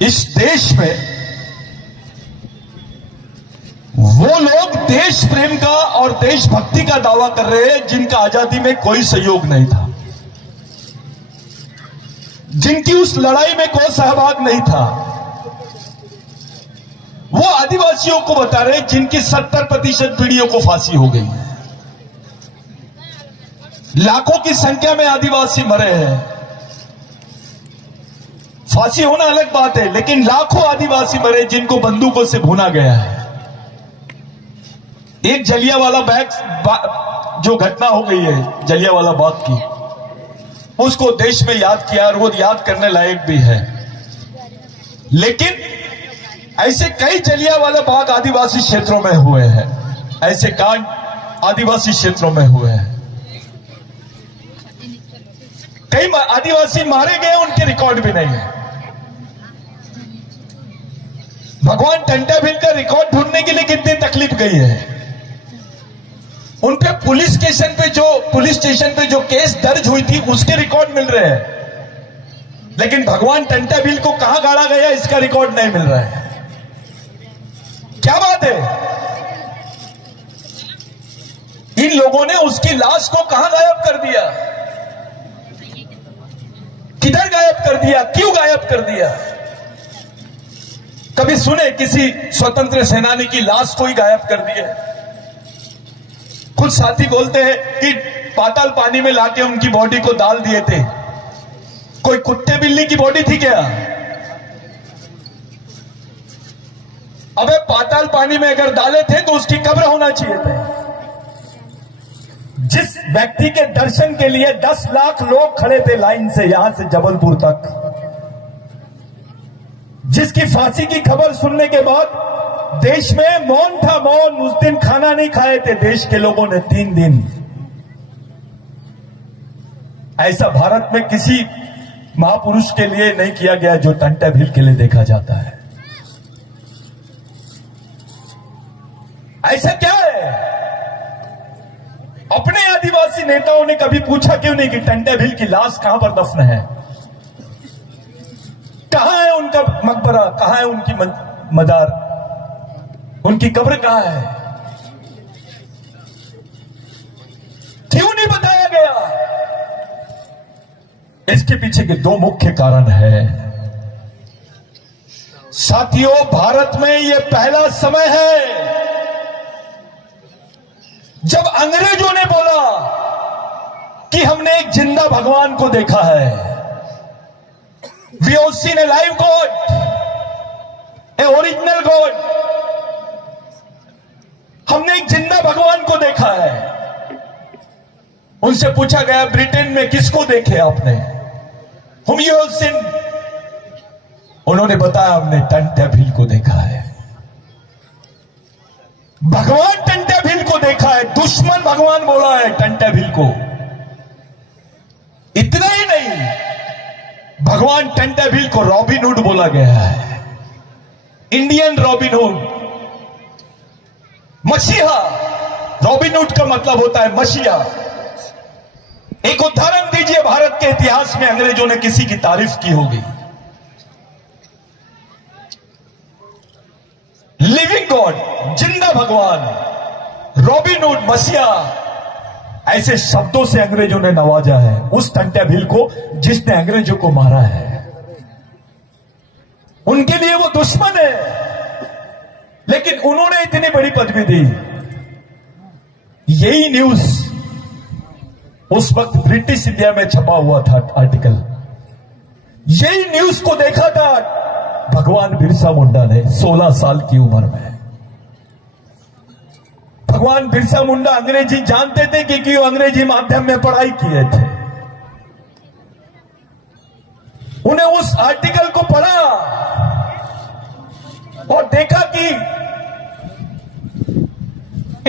इस देश में वो लोग देश प्रेम का और देशभक्ति का दावा कर रहे हैं जिनका आजादी में कोई सहयोग नहीं था, जिनकी उस लड़ाई में कोई सहभाग नहीं था। वो आदिवासियों को बता रहे जिनकी 70% पीढ़ियों को फांसी हो गई है। लाखों की संख्या में आदिवासी मरे हैं। फांसी होना अलग बात है, लेकिन लाखों आदिवासी मरे जिनको बंदूकों से भुना गया है। एक जलियांवाला बाग जो घटना हो गई है जलियांवाला बाग की, उसको देश में याद किया और वो याद करने लायक भी है। लेकिन ऐसे कई जलियांवाला बाग आदिवासी क्षेत्रों में हुए हैं, ऐसे कांड आदिवासी क्षेत्रों में हुए हैं। कई आदिवासी मारे गए, उनके रिकॉर्ड भी नहीं है। भगवान टंटा भील का रिकॉर्ड ढूंढने के लिए कितनी तकलीफ गई है। उन पे पुलिस स्टेशन पे जो केस दर्ज हुई थी उसके रिकॉर्ड मिल रहे हैं, लेकिन भगवान टंटा भील को कहां गाड़ा गया इसका रिकॉर्ड नहीं मिल रहा है। क्या बात है? इन लोगों ने उसकी लाश को कहां गायब कर दिया, किधर गायब कर दिया, क्यों गायब कर दिया? कभी सुने किसी स्वतंत्र सेनानी की लाश को ही गायब कर दिया? कुछ साथी बोलते हैं कि पाताल पानी में लाके उनकी बॉडी को डाल दिए थे। कोई कुत्ते बिल्ली की बॉडी थी क्या? अबे पाताल पानी में अगर डाले थे तो उसकी कब्र होना चाहिए था। जिस व्यक्ति के दर्शन के लिए 10 लाख लोग खड़े थे लाइन से यहां से जबलपुर तक, जिसकी फांसी की खबर सुनने के बाद देश में मौन था, मौन। उस दिन खाना नहीं खाए थे देश के लोगों ने 3 दिन। ऐसा भारत में किसी महापुरुष के लिए नहीं किया गया जो टंटा भील के लिए देखा जाता है। ऐसा क्या है? अपने आदिवासी नेताओं ने कभी पूछा क्यों नहीं कि टंटा भील की लाश कहां पर दफन है? कहां है उनका मकबरा, कहां है उनकी मजार, उनकी कब्र कहां है? क्यों नहीं बताया गया? इसके पीछे के 2 मुख्य कारण हैं। साथियों, भारत में यह पहला समय है जब अंग्रेजों ने बोला कि हमने एक जिंदा भगवान को देखा है। We have seen a live God, a original God। हमने एक जिंदा भगवान को देखा है। उनसे पूछा गया ब्रिटेन में किसको देखे आपने? Whom you have seen? उन्होंने बताया हमने टंटा भील को देखा है। भगवान टंटा भील को देखा है। दुश्मन भगवान बोला है टंटा भील को। इतना ही नहीं, भगवान टंटा भील को रॉबिन हुड बोला गया है, इंडियन रॉबिन हुड, मसीहा। रॉबिन हुड का मतलब होता है मसीहा। एक उदाहरण दीजिए भारत के इतिहास में अंग्रेजों ने किसी की तारीफ की होगी। लिविंग गॉड, जिंदा भगवान, रॉबिन हुड, मसीहा, ऐसे शब्दों से अंग्रेजों ने नवाजा है उस टंटा भील को जिसने अंग्रेजों को मारा है। उनके लिए वो दुश्मन है, लेकिन उन्होंने इतनी बड़ी पदवी दी। यही न्यूज उस वक्त ब्रिटिश इंडिया में छपा हुआ था आर्टिकल। यही न्यूज को देखा था भगवान बिरसा मुंडा ने 16 साल की उम्र में। भगवान बिरसा मुंडा अंग्रेजी जानते थे क्योंकि वो अंग्रेजी माध्यम में पढ़ाई किए थे। उन्हें उस आर्टिकल को पढ़ा और देखा कि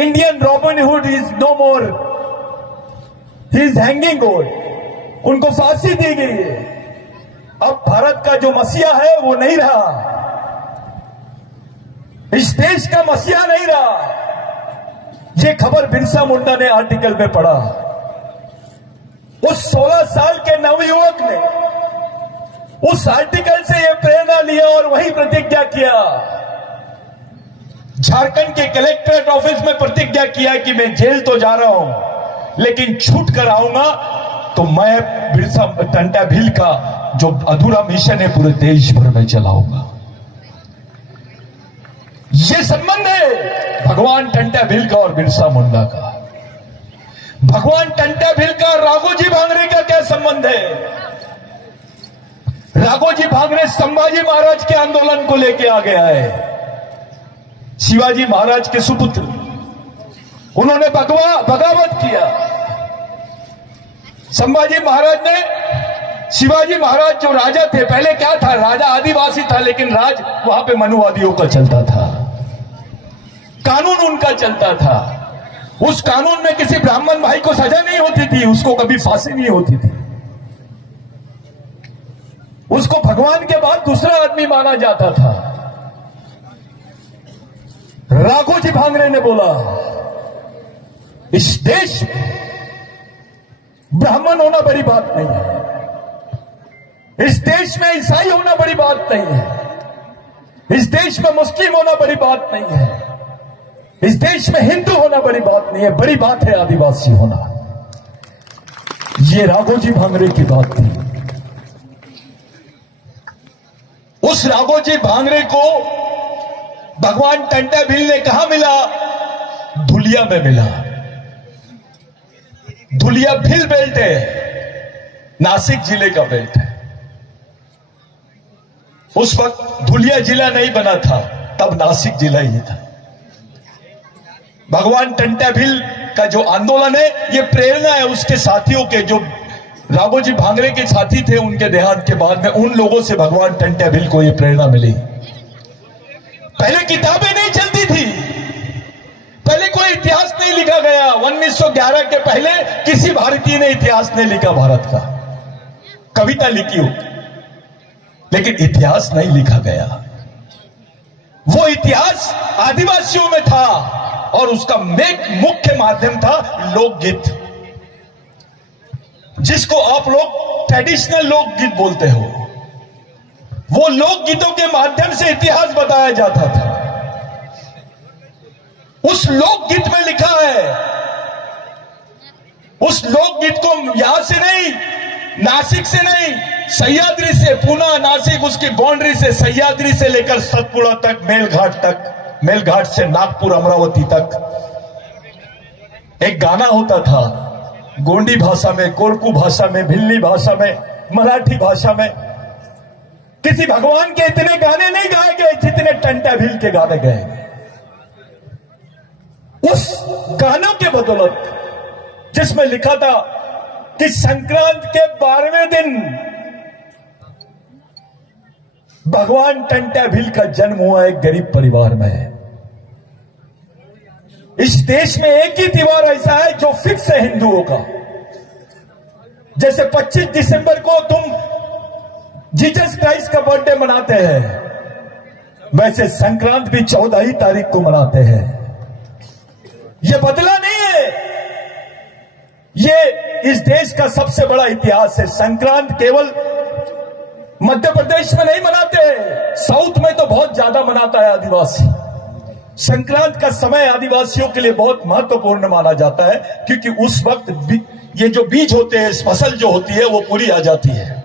Indian Robin Hood is no more, he is hanging over. उनको फांसी दी गई है। अब भारत का जो मसीहा है वो नहीं रहा, इस देश का मसीहा नहीं रहा। ये खबर बिरसा मुंडा ने आर्टिकल में पढ़ा। उस 16 साल के नवयुवक ने उस आर्टिकल से यह प्रेरणा लिया और वही प्रतिज्ञा किया। झारखंड के कलेक्ट्रेट ऑफिस में प्रतिज्ञा किया कि मैं जेल तो जा रहा हूं लेकिन छूट कर आऊंगा तो मैं बिरसा टंटा भील का जो अधूरा मिशन है पूरे देश भर में चलाऊंगा। ये संबंध है भगवान टंटा भील का और बिरसा मुंडा का। भगवान टंटा भील का और राघोजी भांगरे का क्या संबंध है? राघोजी भांगरे संभाजी महाराज के आंदोलन को लेके आ गया है। शिवाजी महाराज के सुपुत्र, उन्होंने बगावत किया। संभाजी महाराज ने, शिवाजी महाराज जो राजा थे, पहले क्या था, राजा आदिवासी था लेकिन राज वहां पे मनुवादियों का चलता था, कानून उनका चलता था। उस कानून में किसी ब्राह्मण भाई को सजा नहीं होती थी, उसको कभी फांसी नहीं होती थी, उसको भगवान के बाद दूसरा आदमी माना जाता था। राघोजी भांगरे ने बोला इस देश में ब्राह्मण होना बड़ी बात नहीं है, इस देश में ईसाई होना बड़ी बात नहीं है, इस देश में मुस्लिम होना बड़ी बात नहीं है, इस देश में हिंदू होना बड़ी बात नहीं है, बड़ी बात है आदिवासी होना। ये राघोजी भांगरे की बात थी। उस राघोजी भांगरे को भगवान टंटा भील ने कहां मिला? धुलिया में मिला। धुलिया भील बेल्ट है, नासिक जिले का बेल्ट है। उस वक्त धुलिया जिला नहीं बना था, तब नासिक जिला ही था। भगवान टंटा भील का जो आंदोलन है ये प्रेरणा है उसके साथियों के, जो राघोजी भांगरे के साथी थे उनके देहांत के बाद में उन लोगों से भगवान टंटा भील को ये प्रेरणा मिली। पहले किताबें नहीं चलती थी, पहले कोई इतिहास नहीं लिखा गया। 1911 के पहले किसी भारतीय ने इतिहास नहीं लिखा भारत का। कविता लिखी हो लेकिन इतिहास नहीं लिखा गया। वो इतिहास आदिवासियों में था और उसका मुख्य माध्यम था लोकगीत, जिसको आप लोग ट्रेडिशनल लोकगीत बोलते हो। वो लोकगीतों के माध्यम से इतिहास बताया जाता था। उस लोकगीत में लिखा है, उस लोकगीत को यहां से नहीं, नासिक से नहीं, सह्याद्री से, पूना नासिक उसकी बाउंड्री से, सह्याद्री से लेकर सतपुड़ा तक, मेलघाट तक, मेलघाट से नागपुर अमरावती तक एक गाना होता था। गोंडी भाषा में, कोरकू भाषा में, भिल्ली भाषा में, मराठी भाषा में। किसी भगवान के इतने गाने नहीं गाए गए जितने टंटा भील के गाने गए। उस गानों के बदौलत जिसमें लिखा था कि संक्रांत के 12वें दिन भगवान टंटा भील का जन्म हुआ एक गरीब परिवार में। इस देश में एक ही त्योहार ऐसा है जो फिक्स है हिंदुओं का। जैसे 25 दिसंबर को तुम जीसस क्राइस्ट का बर्थडे मनाते हैं, वैसे संक्रांत भी 14 ही तारीख को मनाते हैं। यह बदला नहीं है, ये इस देश का सबसे बड़ा इतिहास है। संक्रांत केवल मध्य प्रदेश में नहीं मनाते, साउथ में तो बहुत ज्यादा मनाता है आदिवासी। संक्रांत का समय आदिवासियों के लिए बहुत महत्वपूर्ण माना जाता है, क्योंकि उस वक्त ये जो बीज होते हैं, फसल जो होती है वो पूरी आ जाती है।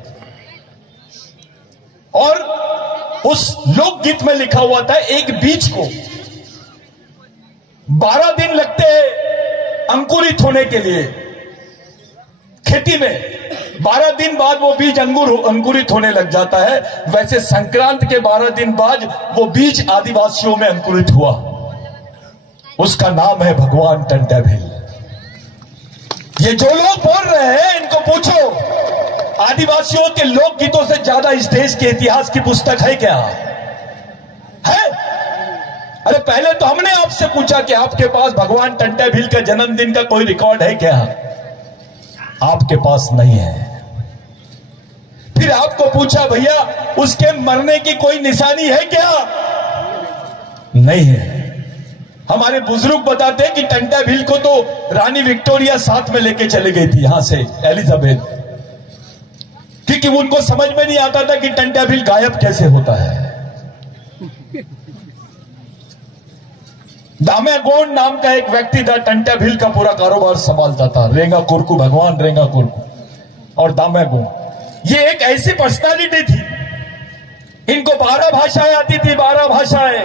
और उस लोकगीत में लिखा हुआ था एक बीज को 12 दिन लगते हैं अंकुरित होने के लिए। खेती में 12 दिन बाद वो बीज अंकुरित होने लग जाता है, वैसे संक्रांत के 12 दिन बाद वो बीज आदिवासियों में अंकुरित हुआ। उसका नाम है भगवान टंटा भील। ये जो लोग बोल रहे हैं इनको पूछो, आदिवासियों के लोकगीतों से ज्यादा इस देश के इतिहास की पुस्तक है क्या? है? अरे पहले तो हमने आपसे पूछा कि आपके पास भगवान टंटा भील का जन्मदिन का कोई रिकॉर्ड है क्या? आपके पास नहीं है। फिर आपको पूछा भैया उसके मरने की कोई निशानी है क्या? नहीं है। हमारे बुजुर्ग बताते हैं कि टंटा भील को तो रानी विक्टोरिया साथ में लेके चले गई थी, यहां से एलिजाबेथ। क्योंकि उनको समझ में नहीं आता था कि टंटा भील गायब कैसे होता है। दामेगोंड नाम का एक व्यक्ति था, टंटा भील का पूरा कारोबार संभालता था। रेंगा कुरकू, भगवान रेंगा कुरकू और दामेगोंड, ये एक ऐसी पर्सनालिटी थी, इनको 12 भाषाएं आती थी, 12 भाषाएं।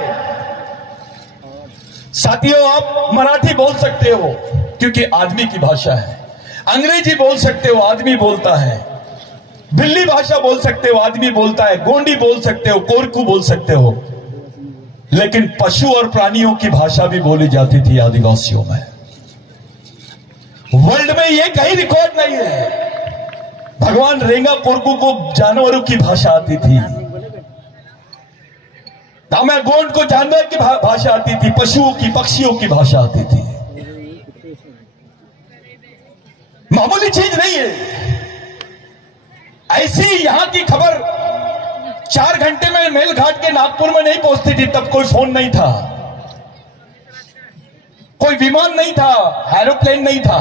साथियों, आप मराठी बोल सकते हो क्योंकि आदमी की भाषा है, अंग्रेजी बोल सकते हो, आदमी बोलता है, बिल्ली भाषा बोल सकते हो, आदमी बोलता है, गोंडी बोल सकते हो, कोरकू बोल सकते हो, लेकिन पशु और प्राणियों की भाषा भी बोली जाती थी आदिवासियों में। वर्ल्ड में यह कहीं रिकॉर्ड नहीं है। भगवान रेंगा कोरकू को जानवरों की भाषा आती थी, दामेगोंड को जानवर की भाषा आती थी, पशुओं की, पक्षियों की भाषा आती थी। मामूली चीज नहीं है। ऐसी यहां की खबर 4 घंटे में मेलघाट के नागपुर में नहीं पहुंचती थी। तब कोई फोन नहीं था, कोई विमान नहीं था, एरोप्लेन नहीं था।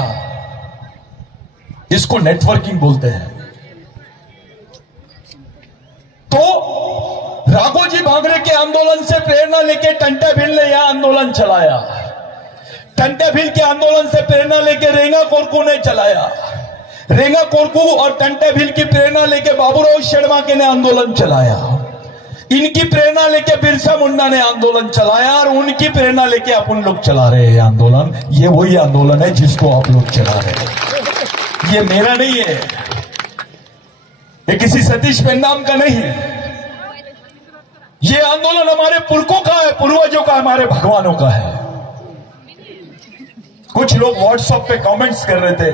इसको नेटवर्किंग बोलते हैं। तो राघोजी भांगरे के आंदोलन से प्रेरणा लेके टंटा भील ने यह आंदोलन चलाया। टंटा भील के आंदोलन से प्रेरणा लेके रेंगा कोरकू ने चलाया। रेंगा कोरकू और टंटा भील की प्रेरणा लेके बाबूराव शेड़माके ने आंदोलन चलाया। इनकी प्रेरणा लेके बिरसा मुंडा ने आंदोलन चलाया और उनकी प्रेरणा लेके अपन लोग चला रहे हैं आंदोलन। ये वही आंदोलन है जिसको आप लोग चला रहे हैं। ये मेरा नहीं है, ये किसी सतीश पेन्नाम का नहीं है। ये आंदोलन हमारे पुरखों का है, पूर्वजों का, हमारे भगवानों का है। कुछ लोग व्हाट्सएप पे कमेंट्स कर रहे थे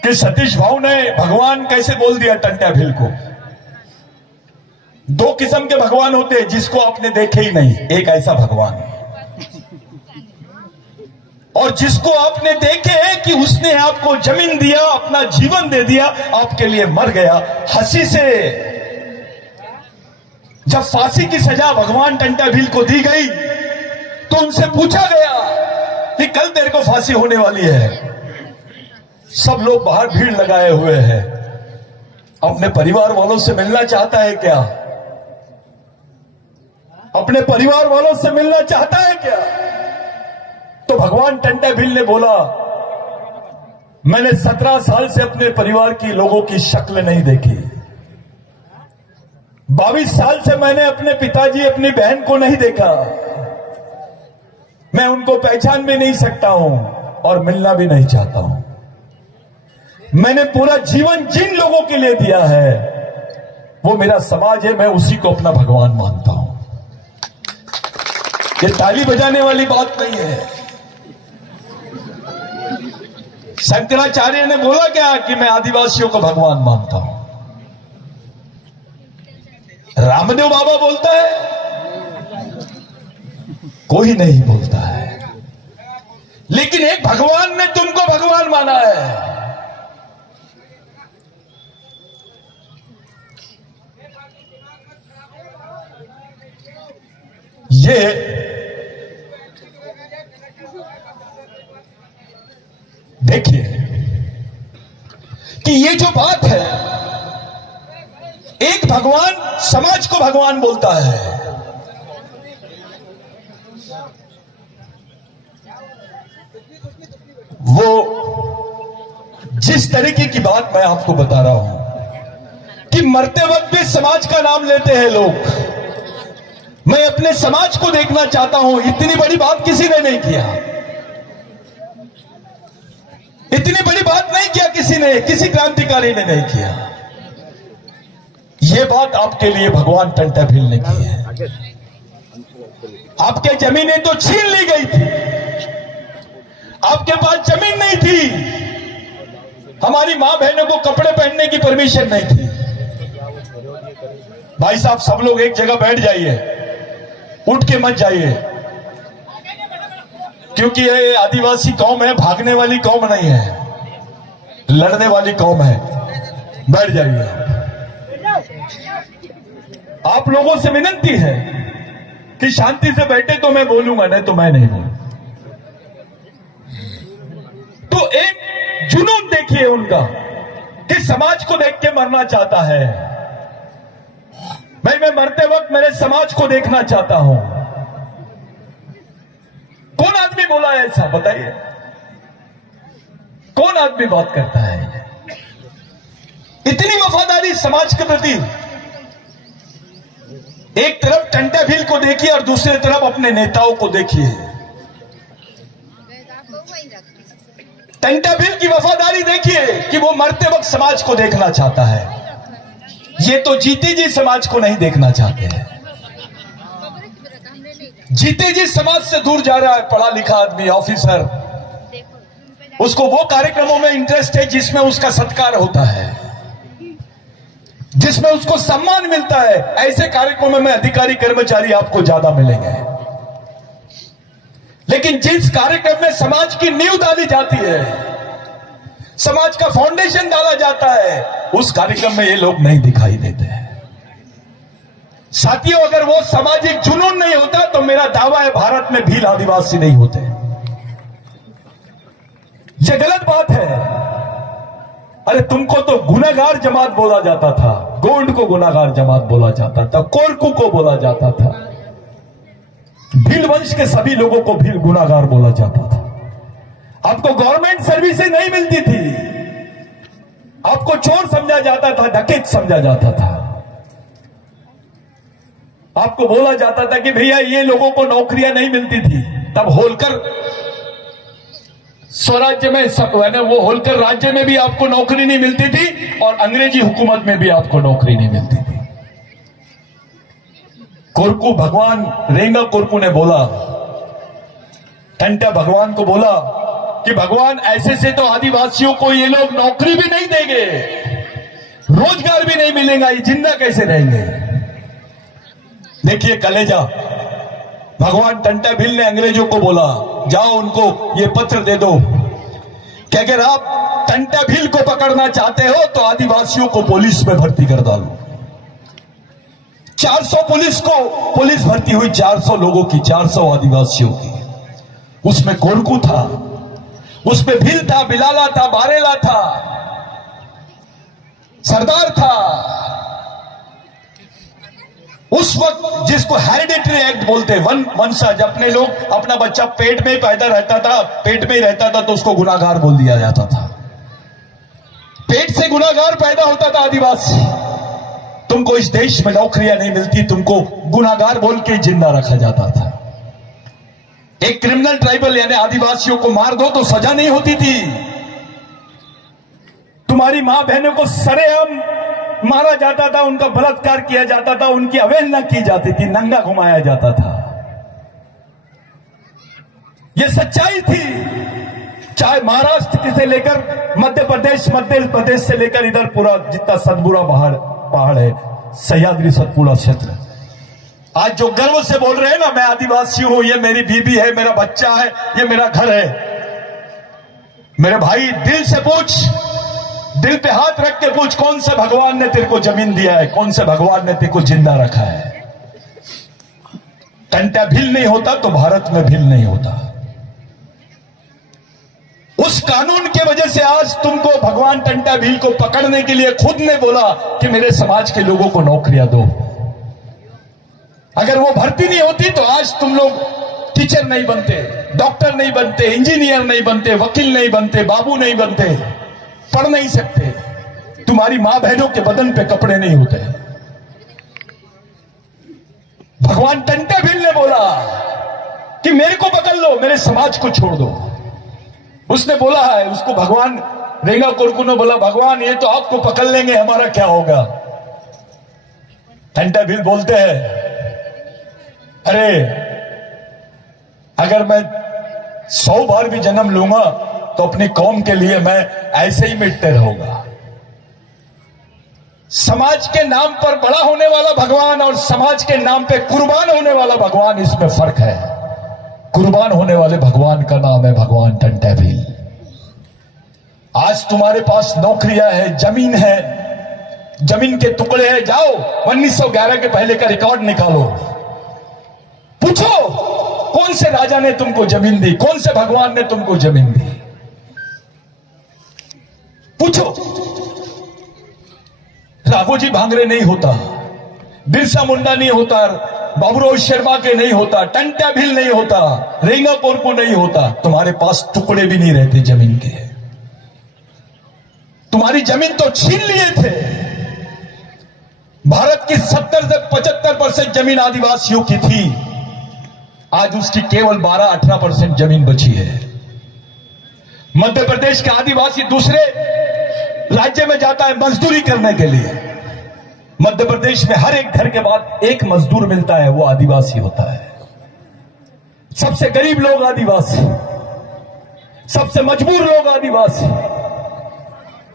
कि सतीश भाऊ ने भगवान कैसे बोल दिया टंटा भील को। 2 किस्म के भगवान होते हैं जिसको आपने देखे ही नहीं। एक ऐसा भगवान और जिसको आपने देखे है कि उसने आपको जमीन दिया, अपना जीवन दे दिया, आपके लिए मर गया हंसी से। जब फांसी की सजा भगवान टंटा भील को दी गई तो उनसे पूछा गया कि कल तेरे को फांसी होने वाली है। सब लोग बाहर भीड़ लगाए हुए हैं। अपने परिवार वालों से मिलना चाहता है क्या? अपने परिवार वालों से मिलना चाहता है क्या? तो भगवान टंटा भील ने बोला, मैंने 17 साल से अपने परिवार की लोगों की शक्ल नहीं देखी। 22 साल से मैंने अपने पिताजी, अपनी बहन को नहीं देखा। मैं उनको पहचान भी नहीं सकता हूं और मिलना भी नहीं चाहता हूं। मैंने पूरा जीवन जिन लोगों के लिए दिया है वो मेरा समाज है, मैं उसी को अपना भगवान मानता हूं। ये ताली बजाने वाली बात नहीं है। शंकराचार्य ने बोला क्या कि मैं आदिवासियों को भगवान मानता हूं। रामदेव बाबा बोलता है, कोई नहीं बोलता है। लेकिन एक भगवान ने तुमको भगवान माना है। ये देखिए कि ये जो बात है, एक भगवान समाज को भगवान बोलता है। वो जिस तरीके की बात मैं आपको बता रहा हूं कि मरते वक्त भी समाज का नाम लेते हैं लोग। मैं अपने समाज को देखना चाहता हूं। इतनी बड़ी बात किसी ने नहीं किया। इतनी बड़ी बात नहीं किया किसी ने, किसी क्रांतिकारी ने नहीं किया। यह बात आपके लिए भगवान टंटा भील ने की है। आपके जमीनें तो छीन ली गई थी, आपके पास जमीन नहीं थी, हमारी मां बहनों को कपड़े पहनने की परमिशन नहीं थी। भाई साहब, सब लोग एक जगह बैठ जाइए, उठ के मत जाइए, क्योंकि ये आदिवासी कौम है, भागने वाली कौम नहीं है, लड़ने वाली कौम है। बैठ जाइए। आप लोगों से विनती है कि शांति से बैठे तो मैं बोलूंगा, नहीं तो मैं नहीं बोलूंगा। तो एक जुनून देखिए उनका कि समाज को देख के मरना चाहता है। मैं मरते वक्त मेरे समाज को देखना चाहता हूं। कौन आदमी बोला है ऐसा, बताइए? कौन आदमी बात करता है? इतनी वफादारी समाज के प्रति। एक तरफ टंटा भील को देखिए और दूसरी तरफ अपने नेताओं को देखिए। टंटा भील की वफादारी देखिए कि वो मरते वक्त समाज को देखना चाहता है। ये तो जीते जी समाज को नहीं देखना चाहते हैं। जीते जी समाज से दूर जा रहा है पढ़ा लिखा आदमी, ऑफिसर। उसको वो कार्यक्रमों में इंटरेस्ट है जिसमें उसका सत्कार होता है, जिसमें उसको सम्मान मिलता है। ऐसे कार्यक्रमों में अधिकारी कर्मचारी आपको ज्यादा मिलेंगे। लेकिन जिस कार्यक्रम में समाज की नींव डाली जाती है, समाज का फाउंडेशन डाला जाता है, उस कार्यक्रम में ये लोग नहीं दिखाई देते हैं। साथियों, अगर वो सामाजिक जुनून नहीं होता तो मेरा दावा है भारत में भील आदिवासी नहीं होते। ये गलत बात है। अरे तुमको तो गुनाहगार जमात बोला जाता था, गोंड को गुनाहगार जमात बोला जाता था, कोरकू को बोला जाता था, भील वंश के सभी लोगों को भील गुनाहगार बोला जाता था। आपको गवर्नमेंट सर्विसेज नहीं मिलती थी, आपको चोर समझा जाता था, डकैत समझा जाता था। आपको बोला जाता था कि भैया ये लोगों को नौकरियां नहीं मिलती थी। तब होलकर स्वराज्य में वो होलकर राज्य में भी आपको नौकरी नहीं मिलती थी और अंग्रेजी हुकूमत में भी आपको नौकरी नहीं मिलती थी। कोरकू भगवान रेंगा कोरकू ने बोला, टंटा भगवान को बोला कि भगवान ऐसे से तो आदिवासियों को ये लोग नौकरी भी नहीं देंगे, रोजगार भी नहीं मिलेगा, ये जिंदा कैसे रहेंगे। देखिए कलेजा, भगवान टंटा भील ने अंग्रेजों को बोला, जाओ उनको ये पत्र दे दो कि अगर आप टंटा भील को पकड़ना चाहते हो तो आदिवासियों को पुलिस में भर्ती कर डालो। 400 पुलिस भर्ती हुई, 400 लोगों की, 400 आदिवासियों की। उसमें कोरकू था, उसमें भील था, बिलाला था, बारेला था, सरदार था। उस वक्त जिसको हेरिडिटरी एक्ट बोलते, वंशज, अपने लोग अपना बच्चा पेट में ही पैदा रहता था, पेट में ही रहता था तो उसको गुनाहगार बोल दिया जाता था। पेट से गुनाहगार पैदा होता था आदिवासी। तुमको इस देश में नौकरियां नहीं मिलती, तुमको गुनाहगार बोल के जिंदा रखा जाता था। एक क्रिमिनल ट्राइबल यानी आदिवासियों को मार दो तो सजा नहीं होती थी। तुम्हारी मां बहनों को सरेआम मारा जाता था, उनका बलात्कार किया जाता था, उनकी अवहेलना की जाती थी, नंगा घुमाया जाता था। यह सच्चाई थी। चाहे महाराष्ट्र से लेकर मध्य प्रदेश से लेकर इधर पूरा जितना सतपुड़ा पहाड़ है, सह्याद्री सतपुड़ा क्षेत्र, आज जो गर्व से बोल रहे हैं ना, मैं आदिवासी हूं, ये मेरी बीबी है, मेरा बच्चा है, ये मेरा घर है। मेरे भाई, दिल से पूछ, दिल पे हाथ रख के पूछ, कौन से भगवान ने तेरे को जमीन दिया है, कौन से भगवान ने तेरे को जिंदा रखा है। टंटा भील नहीं होता तो भारत में भील नहीं होता। उस कानून के वजह से आज तुमको भगवान टंटा भील को पकड़ने के लिए खुद ने बोला कि मेरे समाज के लोगों को नौकरियां दो। अगर वो भर्ती नहीं होती तो आज तुम लोग टीचर नहीं बनते, डॉक्टर नहीं बनते, इंजीनियर नहीं बनते, वकील नहीं बनते, बाबू नहीं बनते, पढ़ नहीं सकते, तुम्हारी मां बहनों के बदन पे कपड़े नहीं होते। भगवान टंटा भील ने बोला कि मेरे को पकड़ लो, मेरे समाज को छोड़ दो। उसने बोला है, उसको भगवान रेंगा कोरकू ने बोला, भगवान ये तो आपको पकड़ लेंगे, हमारा क्या होगा। टंटा भील बोलते हैं, अरे अगर मैं 100 बार भी जन्म लूंगा तो अपनी कौम के लिए मैं ऐसे ही मिटते रहूंगा। समाज के नाम पर बड़ा होने वाला भगवान और समाज के नाम पे कुर्बान होने वाला भगवान, इसमें फर्क है। कुर्बान होने वाले भगवान का नाम है भगवान टंटा भील। आज तुम्हारे पास नौकरियां है, जमीन है, जमीन के टुकड़े हैं, जाओ 1911 के पहले का रिकॉर्ड निकालो, पूछो कौन से राजा ने तुमको जमीन दी, कौन से भगवान ने तुमको जमीन दी, पूछो। राघोजी भांगरे नहीं होता, बिरसा मुंडा नहीं होता, बाबूराव शर्मा के नहीं होता, टंटा भील नहीं होता, रेंगा कोरकू नहीं होता, तुम्हारे पास टुकड़े भी नहीं रहते जमीन के। तुम्हारी जमीन तो छीन लिए थे। भारत की 70 से 75% जमीन आदिवासियों की थी, आज उसकी केवल 12-18% जमीन बची है। मध्य प्रदेश के आदिवासी दूसरे राज्य में जाता है मजदूरी करने के लिए। मध्य प्रदेश में हर एक घर के बाद एक मजदूर मिलता है, वो आदिवासी होता है। सबसे गरीब लोग आदिवासी, सबसे मजबूर लोग आदिवासी।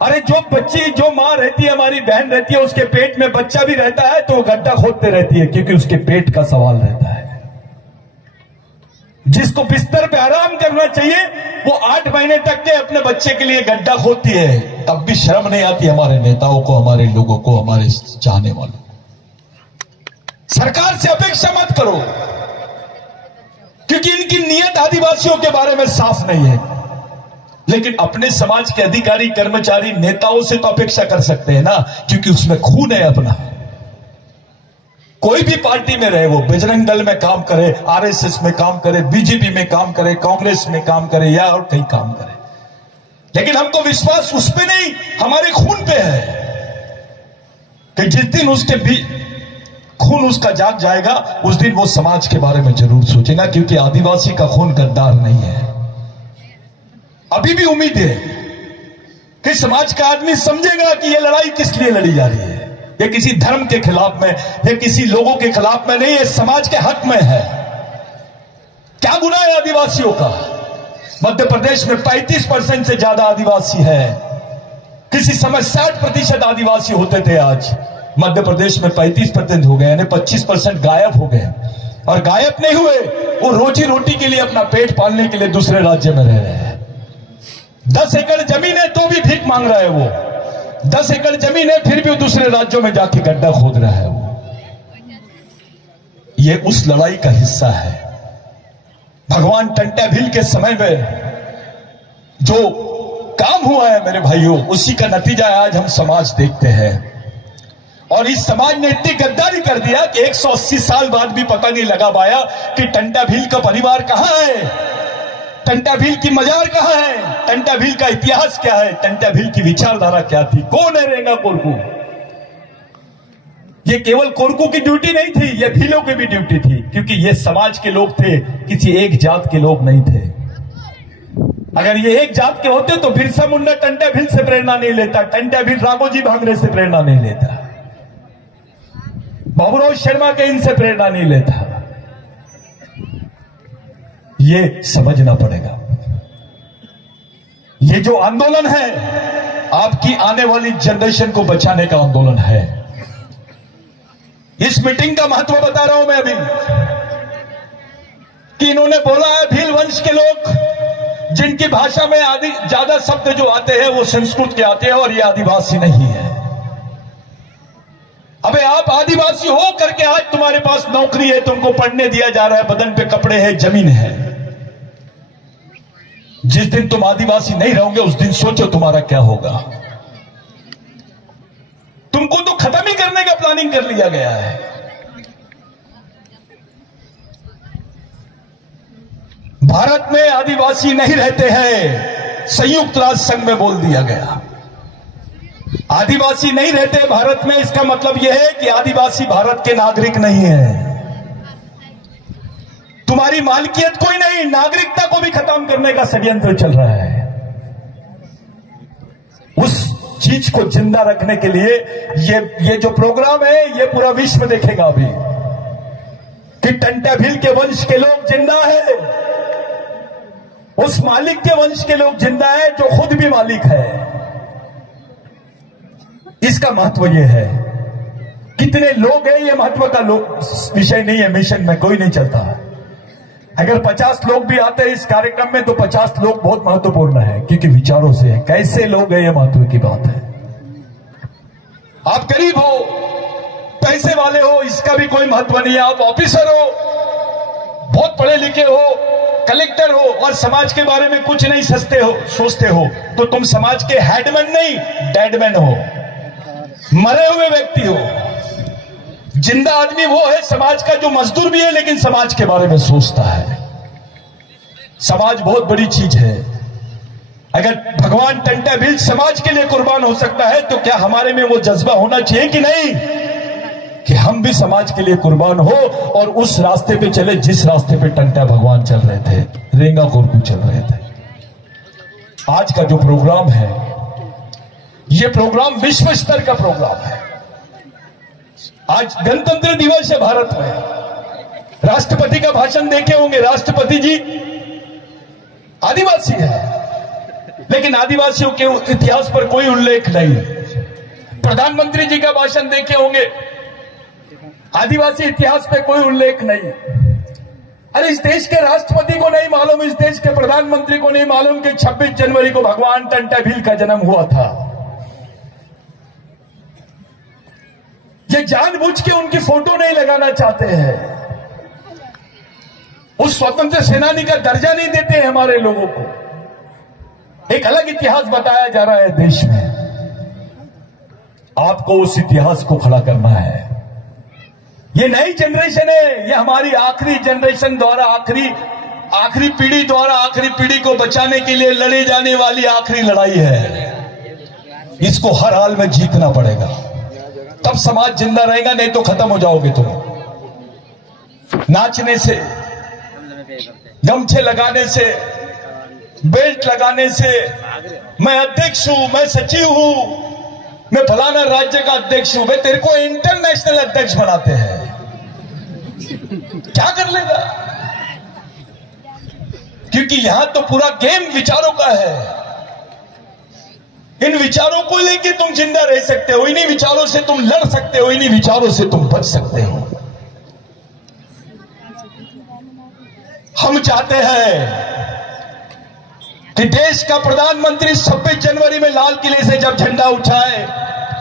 अरे जो मां रहती है, हमारी बहन रहती है, उसके पेट में बच्चा भी रहता है तो वो गड्ढा खोदते रहती है, क्योंकि उसके पेट का सवाल रहता है। जिसको बिस्तर पे आराम करना चाहिए वो 8 महीने तक के अपने बच्चे के लिए गड्ढा खोदती है, तब भी शर्म नहीं आती हमारे नेताओं को, हमारे लोगों को, हमारे चाहने वालों को। सरकार से अपेक्षा मत करो, क्योंकि इनकी नीयत आदिवासियों के बारे में साफ नहीं है। लेकिन अपने समाज के अधिकारी, कर्मचारी, नेताओं से तो अपेक्षा कर सकते हैं ना, क्योंकि उसमें खून है अपना। कोई भी पार्टी में रहे, वो बजरंग दल में काम करे, आरएसएस में काम करे, बीजेपी में काम करे, कांग्रेस में काम करे या और कहीं काम करे, लेकिन हमको विश्वास उस पे नहीं, हमारे खून पे है कि जिस दिन उसके भी खून उसका जाग जाएगा, उस दिन वो समाज के बारे में जरूर सोचेगा, क्योंकि आदिवासी का खून गद्दार नहीं है। अभी भी उम्मीद है कि समाज का आदमी समझेगा कि यह लड़ाई किस लिए लड़ी जा रही है। ये किसी धर्म के खिलाफ में या किसी लोगों के खिलाफ में नहीं है, समाज के हक में है। क्या गुनाह है आदिवासियों का? मध्य प्रदेश में 35% से ज्यादा आदिवासी है। किसी समय 60% आदिवासी होते थे, आज मध्य प्रदेश में 35% हो गए, यानी 25% गायब हो गए। और गायब नहीं हुए, वो रोजी रोटी के लिए, अपना पेट पालने के लिए दूसरे राज्य में रह रहे हैं। 10 एकड़ जमीन है तो भी भीख मांग रहा है वो। 10 एकड़ जमीन है फिर भी दूसरे राज्यों में जाके गड्ढा खोद रहा है वो। ये उस लड़ाई का हिस्सा है। भगवान टंटा भील के समय में जो काम हुआ है मेरे भाइयों, उसी का नतीजा आज हम समाज देखते हैं। और इस समाज ने इतनी गद्दारी कर दिया कि 180 साल बाद भी पता नहीं लगा पाया कि टंटा भील का परिवार कहां है, टंटा भील की मजार कहां है, टंटा भील का इतिहास क्या है, टंटा भील की विचारधारा क्या थी, कौन है रेंगा कोरकू। ये केवल कोरकू की ड्यूटी नहीं थी, ये भीलों की भी ड्यूटी थी, क्योंकि ये समाज के लोग थे, किसी एक जात के लोग नहीं थे। अगर ये एक जात के होते तो बिरसा मुंडा टंटा भील से प्रेरणा नहीं लेता, टंटा भील राघोजी भांगरे से प्रेरणा नहीं लेता, बाबूराव शर्मा के इनसे प्रेरणा नहीं लेता। ये समझना पड़ेगा। ये जो आंदोलन है, आपकी आने वाली जनरेशन को बचाने का आंदोलन है। इस मीटिंग का महत्व बता रहा हूं मैं अभी, कि इन्होंने बोला है भील वंश के लोग, जिनकी भाषा में ज्यादा शब्द जो आते हैं वो संस्कृत के आते हैं, और ये आदिवासी नहीं है। अबे आप आदिवासी हो करके आज तुम्हारे पास नौकरी है, तुमको पढ़ने दिया जा रहा है, बदन पे कपड़े हैं, जमीन है। जिस दिन तुम आदिवासी नहीं रहोगे उस दिन सोचो तुम्हारा क्या होगा। तुमको तो खत्म ही करने का प्लानिंग कर लिया गया है। भारत में आदिवासी नहीं रहते हैं, संयुक्त राष्ट्र संघ में बोल दिया गया। आदिवासी नहीं रहते भारत में, इसका मतलब यह है कि आदिवासी भारत के नागरिक नहीं है। तुम्हारी मालकियत कोई नहीं, नागरिकता को भी खत्म करने का षड्यंत्र चल रहा है। उस चीज को जिंदा रखने के लिए ये जो प्रोग्राम है, ये पूरा विश्व देखेगा अभी कि टंटा भील के वंश के लोग जिंदा है, उस मालिक के वंश के लोग जिंदा है जो खुद भी मालिक है। इसका महत्व यह है। कितने लोग हैं ये महत्व का विषय नहीं है, मिशन में कोई नहीं चलता। अगर 50 लोग भी आते हैं इस कार्यक्रम में तो 50 लोग बहुत महत्वपूर्ण है, क्योंकि विचारों से है। कैसे लोग हैं ये महत्व की बात है। आप गरीब हो, पैसे वाले हो, इसका भी कोई महत्व नहीं है। आप ऑफिसर हो, बहुत पढ़े लिखे हो, कलेक्टर हो और समाज के बारे में कुछ नहीं सोचते हो तो तुम समाज के हेडमैन नहीं, डेडमैन हो। मरे हुए व्यक्ति हो, जिंदा आदमी वो है समाज का जो मजदूर भी है लेकिन समाज के बारे में सोचता है। समाज बहुत बड़ी चीज है। अगर भगवान टंटा भील समाज के लिए कुर्बान हो सकता है तो क्या हमारे में वो जज्बा होना चाहिए कि नहीं कि हम भी समाज के लिए कुर्बान हो और उस रास्ते पे चले जिस रास्ते पे टंटा भगवान चल रहे थे, रेंगा कोरकू चल रहे थे। आज का जो प्रोग्राम है, ये प्रोग्राम विश्व स्तर का प्रोग्राम है। आज गणतंत्र दिवस है भारत में। राष्ट्रपति का भाषण देखे होंगे। राष्ट्रपति जी आदिवासी है लेकिन आदिवासियों के इतिहास पर कोई उल्लेख नहीं। प्रधानमंत्री जी का भाषण देखे होंगे, आदिवासी इतिहास पे कोई उल्लेख नहीं। अरे इस देश के राष्ट्रपति को नहीं मालूम, इस देश के प्रधानमंत्री को नहीं मालूम कि 26 जनवरी को भगवान टंटा भील का जन्म हुआ था। ये जानबूझ के उनकी फोटो नहीं लगाना चाहते हैं। उस स्वतंत्र सेनानी का दर्जा नहीं देते हैं हमारे लोगों को। एक अलग इतिहास बताया जा रहा है देश में। आपको उस इतिहास को खड़ा करना है। ये नई जनरेशन है, ये हमारी आखिरी जनरेशन द्वारा, आखिरी पीढ़ी द्वारा आखिरी पीढ़ी को बचाने के लिए लड़ी जाने वाली आखिरी लड़ाई है। इसको हर हाल में जीतना पड़ेगा, तब समाज जिंदा रहेगा, नहीं तो खत्म हो जाओगे तुम। नाचने से, गमछे लगाने से, बेल्ट लगाने से, मैं अध्यक्ष हूं, मैं सचिव हूं, मैं फलाना राज्य का अध्यक्ष हूं, मैं तेरे को इंटरनेशनल अध्यक्ष बनाते हैं, क्या कर लेगा? क्योंकि यहां तो पूरा गेम विचारों का है। इन विचारों को लेके तुम जिंदा रह सकते हो, इन्हीं विचारों से तुम लड़ सकते हो, इन्हीं विचारों से तुम बच सकते हो। हम चाहते हैं कि देश का प्रधानमंत्री 26 जनवरी में लाल किले से जब झंडा उठाए,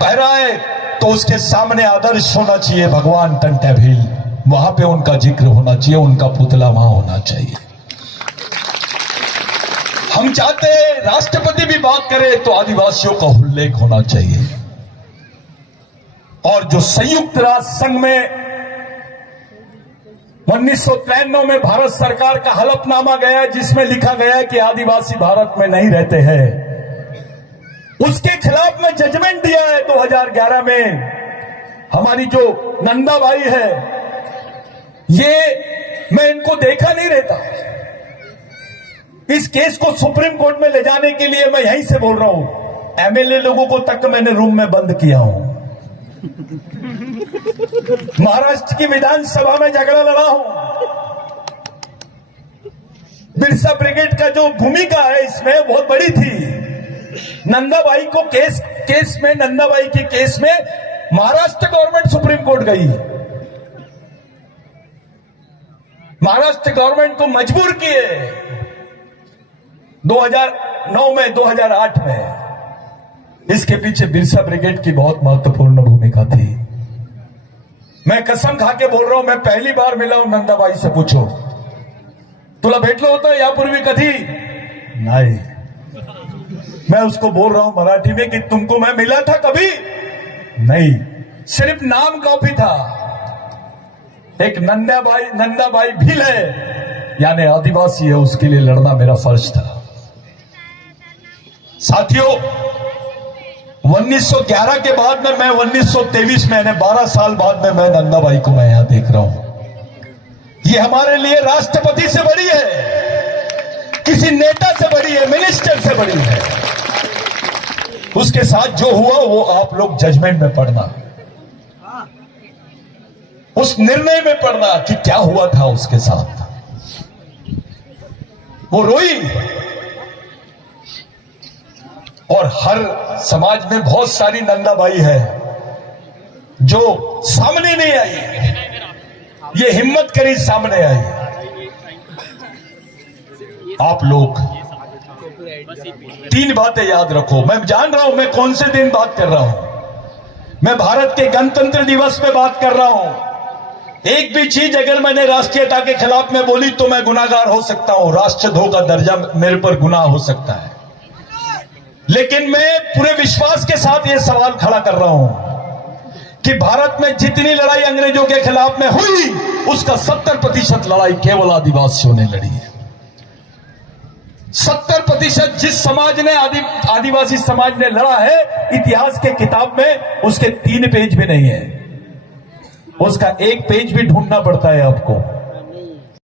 फहराए, तो उसके सामने आदर्श होना चाहिए भगवान टंटा भील। वहां पे उनका जिक्र होना चाहिए, उनका पुतला वहां होना चाहिए। हम चाहते हैं राष्ट्रपति भी बात करे तो आदिवासियों का उल्लेख होना चाहिए। और जो संयुक्त राष्ट्र संघ में 1993 में भारत सरकार का हलफनामा गया जिसमें लिखा गया कि आदिवासी भारत में नहीं रहते हैं, उसके खिलाफ में जजमेंट दिया है 2011 में। हमारी जो नंदाबाई है, ये मैं इनको देखा नहीं रहता। इस केस को सुप्रीम कोर्ट में ले जाने के लिए मैं यहीं से बोल रहा हूं। एमएलए लोगों को तक मैंने रूम में बंद किया हूं। महाराष्ट्र की विधानसभा में झगड़ा लड़ा हूं। बिरसा ब्रिगेड का जो भूमिका है इसमें बहुत बड़ी थी। नंदाबाई को केस में नंदाबाई के केस में महाराष्ट्र गवर्नमेंट सुप्रीम कोर्ट गई। महाराष्ट्र गवर्नमेंट को मजबूर किए 2009 में, 2008 में। इसके पीछे बिरसा ब्रिगेड की बहुत महत्वपूर्ण भूमिका थी। मैं कसम खा के बोल रहा हूं, मैं पहली बार मिला हूं नंदाबाई से। पूछो तुला भेटलो होता यापूर्वी कधी? नहीं। मैं उसको बोल रहा हूं मराठी में कि तुमको मैं मिला था कभी? नहीं, सिर्फ नाम कॉपी था। एक नंदाबाई भील है, यानी आदिवासी है, उसके लिए लड़ना मेरा फर्ज था। साथियों, 1911 के बाद में मैं 1923 में, 12 साल बाद में मैं नंदाबाई को मैं यहां देख रहा हूं। ये हमारे लिए राष्ट्रपति से बड़ी है, किसी नेता से बड़ी है, मिनिस्टर से बड़ी है। उसके साथ जो हुआ वो आप लोग जजमेंट में पढ़ना, उस निर्णय में पढ़ना कि क्या हुआ था उसके साथ। वो रोई। और हर समाज में बहुत सारी नंदाबाई है जो सामने नहीं आई, ये हिम्मत करी सामने आई। आप लोग 3 बातें याद रखो। मैं जान रहा हूं मैं कौन से दिन बात कर रहा हूं। मैं भारत के गणतंत्र दिवस पे बात कर रहा हूं। एक भी चीज अगर मैंने राष्ट्रीयता के खिलाफ में बोली तो मैं गुनाहगार हो सकता हूं, राष्ट्रद्रोह का दर्जा मेरे पर गुनाह हो सकता है। लेकिन मैं पूरे विश्वास के साथ यह सवाल खड़ा कर रहा हूं कि भारत में जितनी लड़ाई अंग्रेजों के खिलाफ में हुई उसका 70% लड़ाई केवल आदिवासियों ने लड़ी है। 70% जिस समाज ने आदिवासी समाज ने लड़ा है, इतिहास के किताब में उसके 3 पेज भी नहीं है, उसका 1 पेज भी ढूंढना पड़ता है आपको।